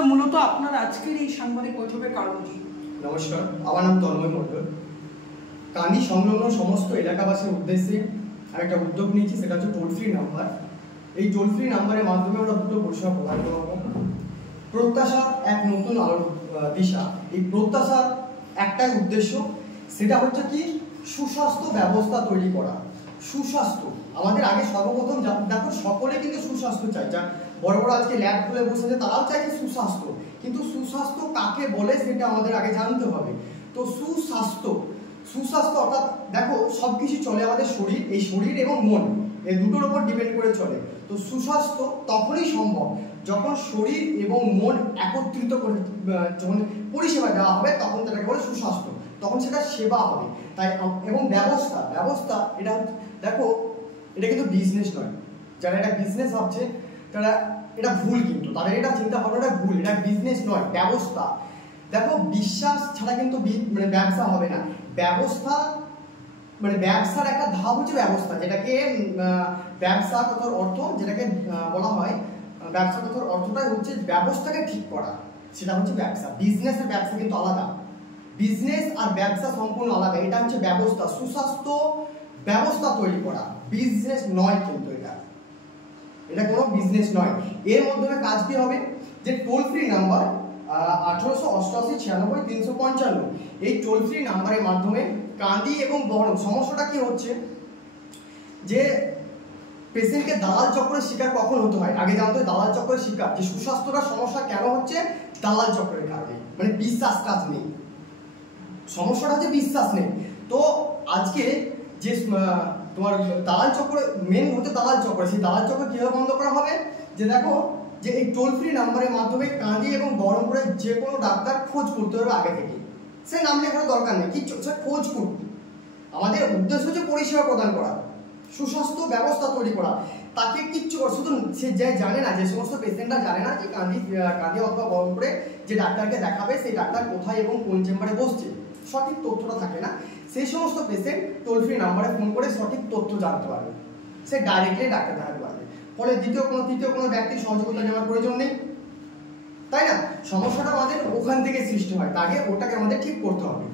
দাদা মূলত আপনার আজকের এই সাংবাদিক বৈঠকের কারণ কি? নমস্কার, আমার নাম তন্ময় মণ্ডল। কান্দি সংলগ্ন সমস্ত এলাকাবাসীর উদ্দেশ্যে আমি একটা উদ্যোগ নিয়েছি, সেটা হচ্ছে টোল ফ্রি নাম্বার। এই টোল ফ্রি নাম্বারের মাধ্যমে আমরা দুটো পরিষেবা প্রদান করবো। প্রত্যাশার এক নতুন আলোর দিশা। এই প্রত্যাশার একটাই উদ্দেশ্য, সেটা হচ্ছে কি সুস্বাস্থ্য ব্যবস্থা তৈরি করা। সুস্বাস্থ্য আমাদের আগে সর্বপ্রথম দেখো, সকলে কিন্তু সুস্বাস্থ্য চাই। যা বড় বড় আজকে ল্যাব খুলে বসেছে তারাও চাইছে সুস্বাস্থ্য, কিন্তু সুস্বাস্থ্য কাকে বলে সেটা আমাদের আগে জানতে হবে। তো সুস্বাস্থ্য অর্থাৎ দেখো সবকিছু চলে আমাদের শরীর, এই শরীর এবং মন এই দুটোর উপর ডিপেন্ড করে চলে। তো সুস্বাস্থ্য তখনই সম্ভব যখন শরীর এবং মন একত্রিত করে যখন পরিষেবা দেওয়া হবে, তখন তাকে বলে সুস্বাস্থ্য, তখন সেটা সেবা হবে। তাই এবং ব্যবস্থা এটা দেখো, এটা কিন্তু বিজনেস নয়। যারা এটা বিজনেস ভাবছে তারা এটা ভুল, কিন্তু তাদের এটা চিন্তা ভাবনাটা ভুল। এটা বিজনেস নয়, ব্যবস্থা। দেখো, বিশ্বাস ছাড়া কিন্তু ব্যবসা হবে না। ব্যবস্থা ব্যবসার একটা ধাপ হচ্ছে ব্যবস্থা, যেটাকে ব্যবসা কথার অর্থ যেটাকে বলা হয়, ব্যবসা কথার অর্থটাই হচ্ছে ব্যবস্থাকে ঠিক করা, সেটা হচ্ছে ব্যবসা। বিজনেস আর ব্যবসা কিন্তু আলাদা। বিজনেস আর ব্যবসা সম্পূর্ণ আলাদা। এটা হচ্ছে ব্যবস্থা, সুস্বাস্থ্য ব্যবস্থা তৈরি করা, বিজনেস নয়। কিন্তু এটা কোনো বিজনেস নয়। এর মাধ্যমে কাজ কি হবে, যে টোল ফ্রি নাম্বার 1888 96 355, এই টোল ফ্রি নাম্বারের মাধ্যমে কান্দি এবং বহরম সমস্যাটা কি হচ্ছে, যে পেশেন্টকে দালাল চক্রের শিকার কখন হতে হয়। আগে জানতো দালাল চক্রের শিকার, যে সুস্বাস্থ্যটা সমস্যা কেন হচ্ছে, দালাল চক্রের কারণে, বিশ্বাস কাজ নেই। সমস্যাটা হচ্ছে বিশ্বাস নেই। তো আজকে যে তোমার দালাল চক্র মেন হচ্ছে দালাল চক্র, সেই দালাল চক্র কিভাবে বন্ধ করা হবে, যে দেখো যে এই টোল ফ্রি নাম্বারের মাধ্যমে কান্দি এবং বহরমপুরে যে কোনো ডাক্তার খোঁজ করতে হবে আগে থেকে। সে নাম লেখার দরকার নেই, কি সে খোঁজ করুন। আমাদের উদ্দেশ্য হচ্ছে পরিষেবা প্রদান করা, সুস্বাস্থ্য ব্যবস্থা তৈরি করা। তাকে কিচ্ছু শুধু সে যে জানে না, যে সমস্ত পেশেন্টরা জানে না যে কান্দি অথবা বহরমপুরে যে ডাক্তারকে দেখাবে সেই ডাক্তার কোথায় এবং কোন চেম্বারে বসছে, সঠিক তথ্যটা থাকে না। সেই সমস্ত পেশেন্ট টোল ফ্রি নাম্বারে ফোন করে সঠিক তথ্য জানতে পারবে, সে ডাইরেক্টলি ডাক্তার দেখাতে পারবে। ফলে তৃতীয় কোনো ব্যক্তির সহযোগিতা নেওয়ার প্রয়োজন নেই, তাই না? সমস্যাটা আমাদের ওখান থেকে সৃষ্টি হয়, তাকে ওটাকে আমাদের ঠিক করতে হবে।